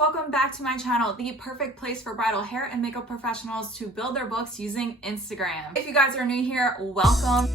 welcome back to my channel, the perfect place for bridal hair and makeup professionals to build their books using Instagram. If you guys are new here, welcome.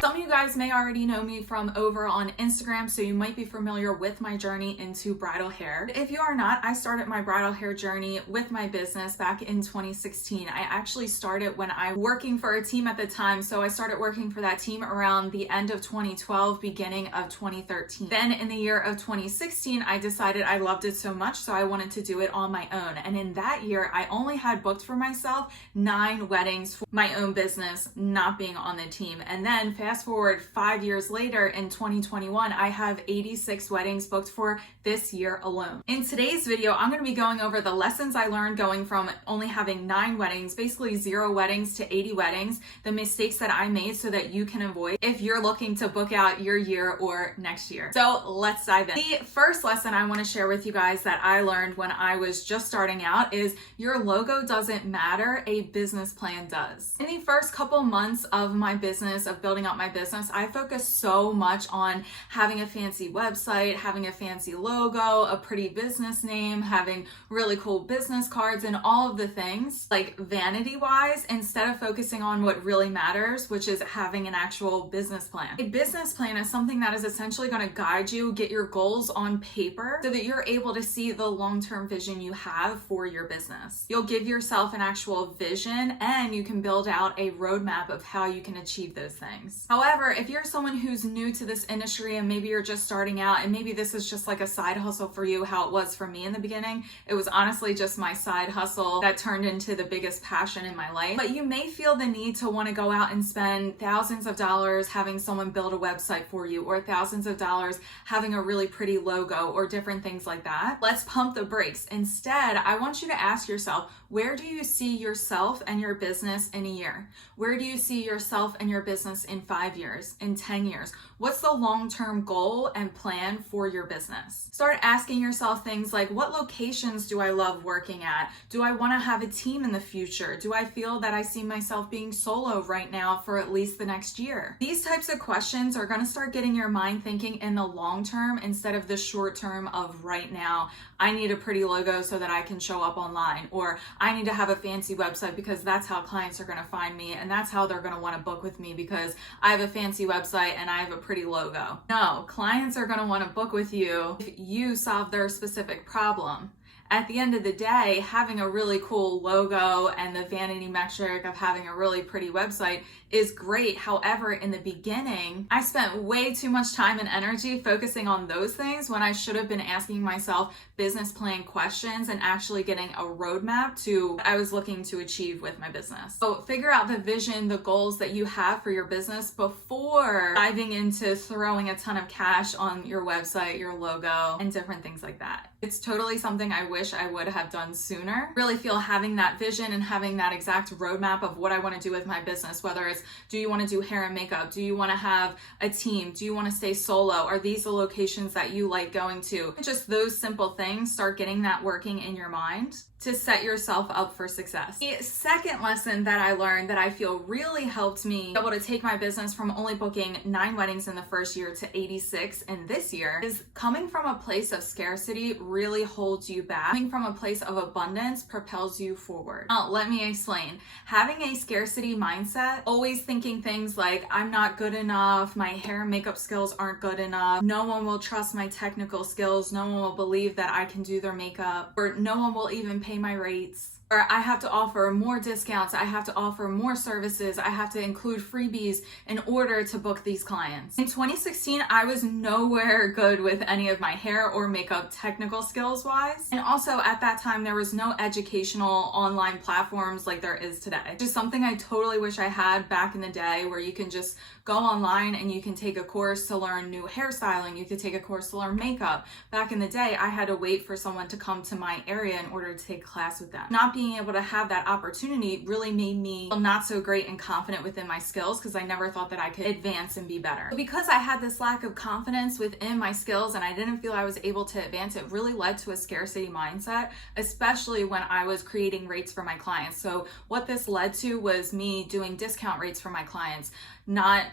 Some of you guys may already know me from over on Instagram, so you might be familiar with my journey into bridal hair. If you are not, I started my bridal hair journey with my business back in 2016. I actually started when I was working for a team at the time, so I started working for that team around the end of 2012, beginning of 2013. Then in the year of 2016, I decided I loved it so much, so I wanted to do it on my own. And in that year, I only had booked for myself 9 weddings for my own business, not being on the team. And then fast forward 5 years later in 2021, I have 86 weddings booked for this year alone. In today's video, I'm going to be going over the lessons I learned going from only having 9 weddings, basically 0 weddings to 80 weddings, the mistakes that I made so that you can avoid if you're looking to book out your year or next year. So let's dive in. The first lesson I want to share with you guys that I learned when I was just starting out is your logo doesn't matter, a business plan does. In the first couple months of my business, of building out my business, I focused so much on having a fancy website, having a fancy logo, a pretty business name, having really cool business cards, and all of the things like vanity wise, instead of focusing on what really matters, which is having an actual business plan. A business plan is something that is essentially going to guide you, get your goals on paper so that you're able to see the long-term vision you have for your business. You'll give yourself an actual vision and you can build out a roadmap of how you can achieve those things. However, if you're someone who's new to this industry and maybe you're just starting out and maybe this is just like a side hustle for you, how it was for me in the beginning, it was honestly just my side hustle that turned into the biggest passion in my life. But you may feel the need to want to go out and spend thousands of dollars having someone build a website for you, or thousands of dollars having a really pretty logo, or different things like that. Let's pump the brakes. Instead, I want you to ask yourself, where do you see yourself and your business in a year? Where do you see yourself and your business in 5 years, in 10 years? What's the long-term goal and plan for your business? Start asking yourself things like, what locations do I love working at? Do I want to have a team in the future? Do I feel that I see myself being solo right now for at least the next year? These types of questions are going to start getting your mind thinking in the long term instead of the short term of right now. I need a pretty logo so that I can show up online, or I need to have a fancy website because that's how clients are going to find me and that's how they're going to want to book with me because I have a fancy website and I have a pretty logo. No, clients are going to want to book with you if you solve their specific problem. At the end of the day, having a really cool logo and the vanity metric of having a really pretty website is great. However, in the beginning, I spent way too much time and energy focusing on those things when I should have been asking myself business plan questions and actually getting a roadmap to what I was looking to achieve with my business. So figure out the vision, the goals that you have for your business before diving into throwing a ton of cash on your website, your logo, and different things like that. It's totally something I wish I would have done sooner. Really feel having that vision and having that exact roadmap of what I want to do with my business, whether it's do you want to do hair and makeup? Do you want to have a team? Do you want to stay solo? Are these the locations that you like going to? Just those simple things, start getting that working in your mind to set yourself up for success. The second lesson that I learned that I feel really helped me be able to take my business from only booking 9 weddings in the first year to 86 in this year is coming from a place of scarcity really holds you back. Coming from a place of abundance propels you forward. Now, let me explain. Having a scarcity mindset, always thinking things like, I'm not good enough, my hair and makeup skills aren't good enough, no one will trust my technical skills, no one will believe that I can do their makeup, or no one will even pay my rates. Or I have to offer more discounts, I have to offer more services, I have to include freebies in order to book these clients. In 2016, I was nowhere good with any of my hair or makeup technical skills wise. And also at that time, there was no educational online platforms like there is today. Just something I totally wish I had back in the day where you can just go online and you can take a course to learn new hairstyling, you could take a course to learn makeup. Back in the day, I had to wait for someone to come to my area in order to take a class with them. Not being able to have that opportunity really made me feel not so great and confident within my skills because I never thought that I could advance and be better. Because I had this lack of confidence within my skills and I didn't feel I was able to advance, it really led to a scarcity mindset, especially when I was creating rates for my clients. So what this led to was me doing discount rates for my clients, not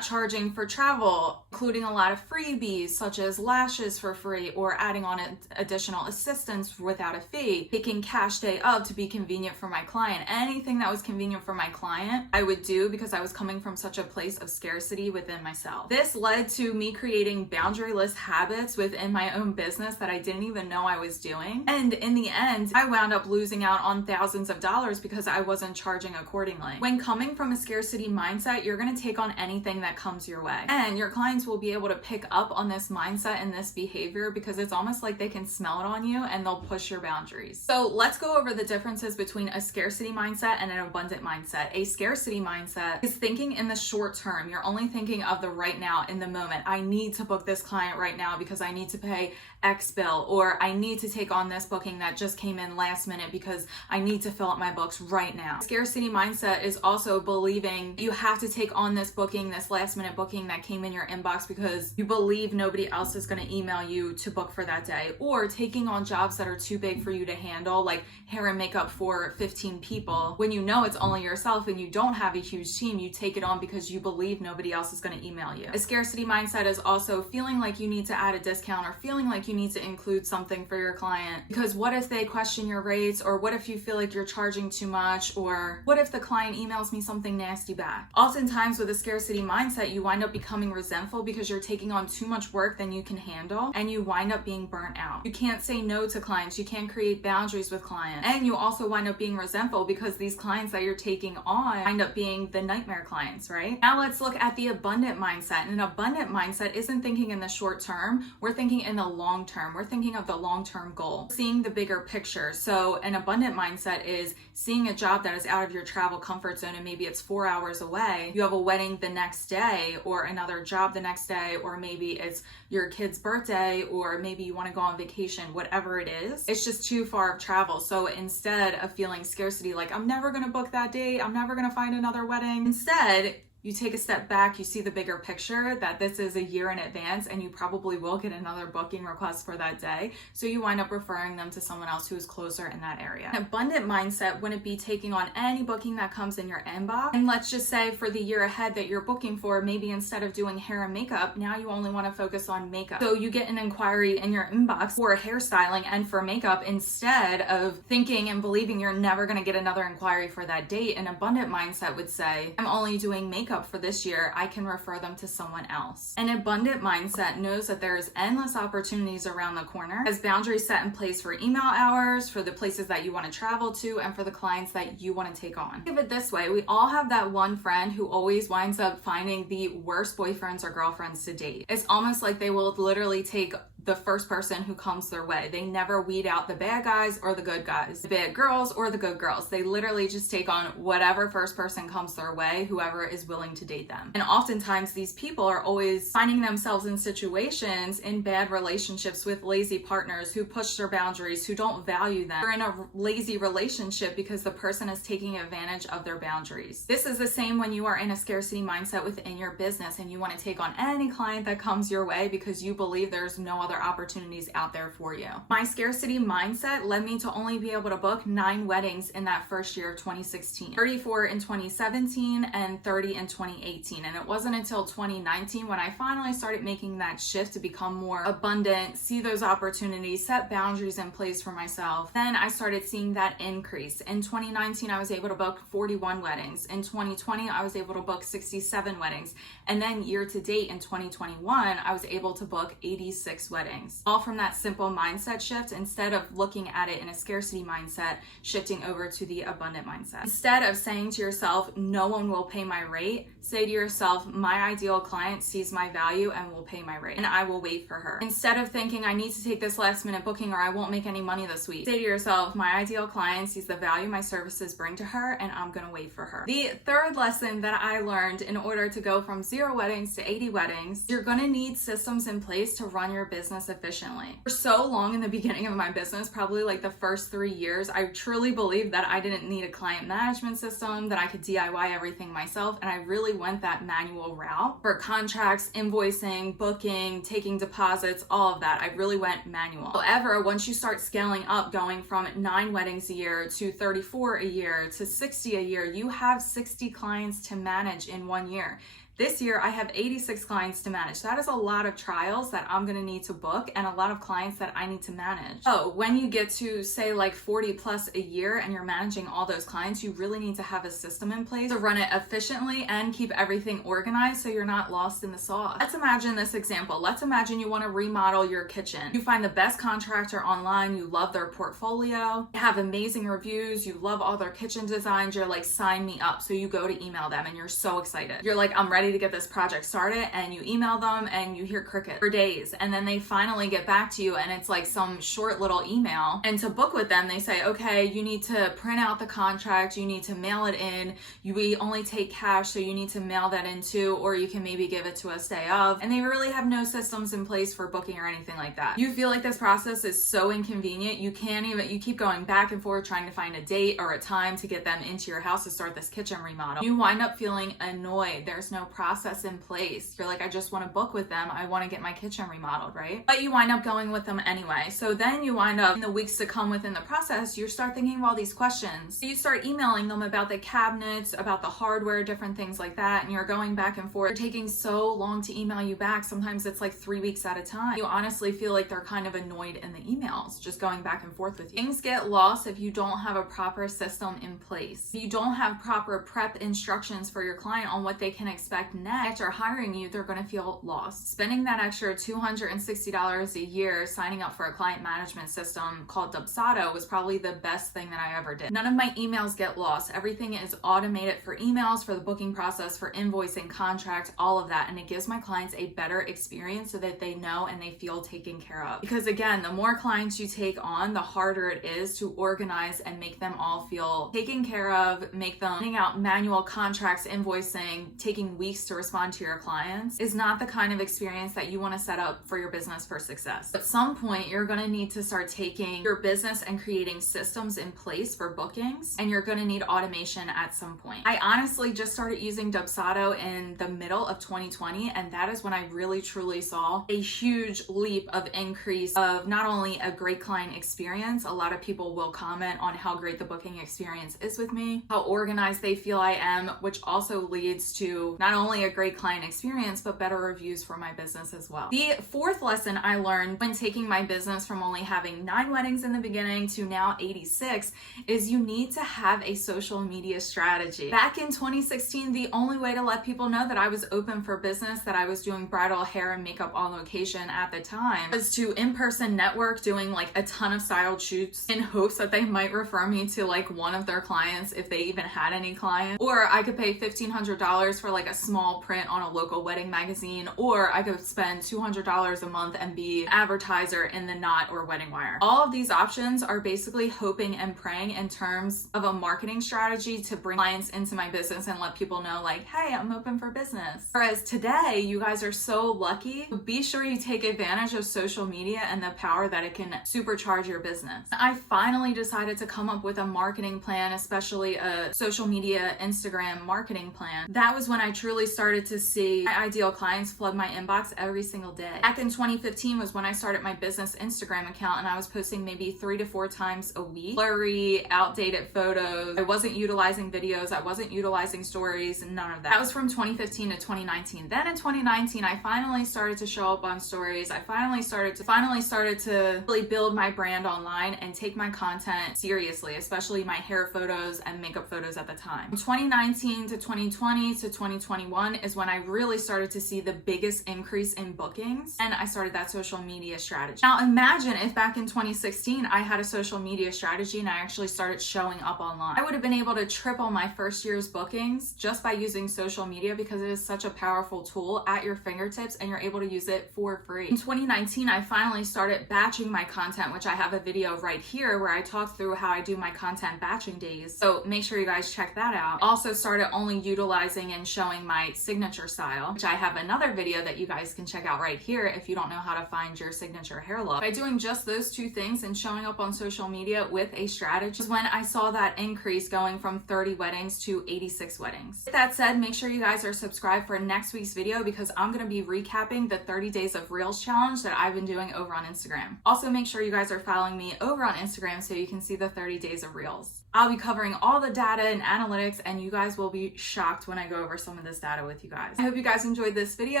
charging for travel, including a lot of freebies such as lashes for free or adding on additional assistance without a fee, taking cash day up to be convenient for my client. Anything that was convenient for my client, I would do because I was coming from such a place of scarcity within myself. This led to me creating boundaryless habits within my own business that I didn't even know I was doing. And in the end, I wound up losing out on thousands of dollars because I wasn't charging accordingly. When coming from a scarcity mindset, you're going to take on anything that comes your way. And your clients will be able to pick up on this mindset and this behavior because it's almost like they can smell it on you and they'll push your boundaries. So let's go over the differences between a scarcity mindset and an abundant mindset. A scarcity mindset is thinking in the short term. You're only thinking of the right now, in the moment. I need to book this client right now because I need to pay X bill, or I need to take on this booking that just came in last minute because I need to fill up my books right now. Scarcity mindset is also believing you have to take on this booking, this last minute booking that came in your inbox because you believe nobody else is going to email you to book for that day, or taking on jobs that are too big for you to handle, like hair and makeup for 15 people. When you know it's only yourself and you don't have a huge team, you take it on because you believe nobody else is going to email you. A scarcity mindset is also feeling like you need to add a discount or feeling like you need to include something for your client because what if they question your rates, or what if you feel like you're charging too much, or what if the client emails me something nasty back? Oftentimes with a scarcity mindset, you wind up becoming resentful because you're taking on too much work than you can handle, and you wind up being burnt out. You can't say no to clients, you can't create boundaries with clients, and you also wind up being resentful because these clients that you're taking on wind up being the nightmare clients, right? Now let's look at the abundant mindset. An abundant mindset isn't thinking in the short term, we're thinking in the long term. We're thinking of the long-term goal, seeing the bigger picture. So an abundant mindset is seeing a job that is out of your travel comfort zone and maybe it's 4 hours away. You have a wedding the next day or another job the next day, or maybe it's your kid's birthday, or maybe you want to go on vacation, whatever it is. It's just too far of travel. So instead of feeling scarcity, like I'm never going to book that date, I'm never going to find another wedding, instead, you take a step back, you see the bigger picture that this is a year in advance and you probably will get another booking request for that day. So you wind up referring them to someone else who is closer in that area. An abundant mindset wouldn't be taking on any booking that comes in your inbox. And let's just say for the year ahead that you're booking for, maybe instead of doing hair and makeup, now you only want to focus on makeup. So you get an inquiry in your inbox for hairstyling and for makeup instead of thinking and believing you're never going to get another inquiry for that date. An abundant mindset would say, I'm only doing makeup for this year, I can refer them to someone else. An abundant mindset knows that there's endless opportunities around the corner, has boundaries set in place for email hours, for the places that you want to travel to, and for the clients that you want to take on. Think of it this way, we all have that one friend who always winds up finding the worst boyfriends or girlfriends to date. It's almost like they will literally take the first person who comes their way. They never weed out the bad guys or the good guys, the bad girls or the good girls. They literally just take on whatever first person comes their way, whoever is willing to date them. And oftentimes these people are always finding themselves in situations, in bad relationships with lazy partners who push their boundaries, who don't value them. They're in a lazy relationship because the person is taking advantage of their boundaries. This is the same when you are in a scarcity mindset within your business and you want to take on any client that comes your way because you believe there's no other opportunities out there for you. My scarcity mindset led me to only be able to book 9 weddings in that first year of 2016, 34 in 2017, and 30 in 2018. And it wasn't until 2019 when I finally started making that shift to become more abundant, see those opportunities, set boundaries in place for myself. Then I started seeing that increase. In 2019, I was able to book 41 weddings. In 2020, I was able to book 67 weddings. And then year to date in 2021, I was able to book 86 weddings. All from that simple mindset shift, instead of looking at it in a scarcity mindset, shifting over to the abundant mindset. Instead of saying to yourself, no one will pay my rate, say to yourself, my ideal client sees my value and will pay my rate, and I will wait for her. Instead of thinking, I need to take this last minute booking or I won't make any money this week, say to yourself, my ideal client sees the value my services bring to her and I'm gonna wait for her. The third lesson that I learned in order to go from 0 weddings to 80 weddings, you're gonna need systems in place to run your business efficiently. For so long in the beginning of my business, probably like the first 3 years, I truly believed that I didn't need a client management system, that I could DIY everything myself, and I really went that manual route for contracts, invoicing, booking, taking deposits, all of that. I really went manual. However, once you start scaling up, going from 9 weddings a year to 34 a year to 60 a year, you have 60 clients to manage in 1 year. This year, I have 86 clients to manage. That is a lot of trials that I'm gonna need to book and a lot of clients that I need to manage. So when you get to say like 40 plus a year and you're managing all those clients, you really need to have a system in place to run it efficiently and keep everything organized so you're not lost in the sauce. Let's imagine this example. Let's imagine you wanna remodel your kitchen. You find the best contractor online, you love their portfolio, they have amazing reviews, you love all their kitchen designs, you're like, sign me up. So you go to email them and you're so excited. You're like, I'm ready to get this project started, and you email them and you hear cricket for days, and then they finally get back to you and it's like some short little email, and to book with them they say, okay, you need to print out the contract, you need to mail it in, we only take cash, so you need to mail that in too, or you can maybe give it to us day of, and they really have no systems in place for booking or anything like that. You feel like this process is so inconvenient, you keep going back and forth trying to find a date or a time to get them into your house to start this kitchen remodel. You wind up feeling annoyed. There's no process in place. You're like, I just want to book with them. I want to get my kitchen remodeled, right? But you wind up going with them anyway. So then you wind up in the weeks to come within the process, you start thinking of all these questions. You start emailing them about the cabinets, about the hardware, different things like that. And you're going back and forth. They're taking so long to email you back. Sometimes it's like 3 weeks at a time. You honestly feel like they're kind of annoyed in the emails, just going back and forth with you. Things get lost if you don't have a proper system in place. If you don't have proper prep instructions for your client on what they can expect next, after hiring you, they're going to feel lost. Spending that extra $260 a year signing up for a client management system called DUBSADO was probably the best thing that I ever did. None of my emails get lost. Everything is automated for emails, for the booking process, for invoicing, contracts, all of that. And it gives my clients a better experience so that they know and they feel taken care of. Because again, the more clients you take on, the harder it is to organize and make them all feel taken care of, make them sending out manual contracts, invoicing, taking weeks to respond to your clients is not the kind of experience that you want to set up for your business for success. At some point, you're going to need to start taking your business and creating systems in place for bookings, and you're going to need automation at some point. I honestly just started using DUBSADO in the middle of 2020, and that is when I really truly saw a huge leap of increase of not only a great client experience. A lot of people will comment on how great the booking experience is with me, how organized they feel I am, which also leads to not only a great client experience, but better reviews for my business as well. The fourth lesson I learned when taking my business from only having 9 weddings in the beginning to now 86 is you need to have a social media strategy. Back in 2016, the only way to let people know that I was open for business, that I was doing bridal hair and makeup on location at the time, was to in-person network, doing like a ton of styled shoots in hopes that they might refer me to like one of their clients if they even had any clients, or I could pay $1,500 for like a small print on a local wedding magazine, or I could spend $200 a month and be an advertiser in the Knot or Wedding Wire. All of these options are basically hoping and praying in terms of a marketing strategy to bring clients into my business and let people know like, hey, I'm open for business. Whereas today, you guys are so lucky. Be sure you take advantage of social media and the power that it can supercharge your business. I finally decided to come up with a marketing plan, especially a social media Instagram marketing plan. That was when I truly started to see my ideal clients flood my inbox every single day. Back in 2015 was when I started my business Instagram account, and I was posting maybe 3 to 4 times a week. Blurry, outdated photos. I wasn't utilizing videos. I wasn't utilizing stories, and none of that. That was from 2015 to 2019. Then in 2019, I finally started to show up on stories. I finally started to really build my brand online and take my content seriously, especially my hair photos and makeup photos at the time. From 2019 to 2020 to 2021 is when I really started to see the biggest increase in bookings, and I started that social media strategy. Now imagine if back in 2016 I had a social media strategy and I actually started showing up online. I would have been able to triple my first year's bookings just by using social media, because it is such a powerful tool at your fingertips and you're able to use it for free. In 2019, I finally started batching my content, which I have a video right here where I talk through how I do my content batching days. So make sure you guys check that out. Also started only utilizing and showing my signature style, which I have another video that you guys can check out right here if you don't know how to find your signature hair look. By doing just those two things and showing up on social media with a strategy is when I saw that increase going from 30 weddings to 86 weddings. With that said, make sure you guys are subscribed for next week's video because I'm going to be recapping the 30 days of Reels challenge that I've been doing over on Instagram. Also, make sure you guys are following me over on Instagram so you can see the 30 days of Reels. I'll be covering all the data and analytics, and you guys will be shocked when I go over some of this data with you guys. I hope you guys enjoyed this video,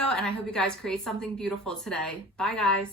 and I hope you guys create something beautiful today. Bye, guys.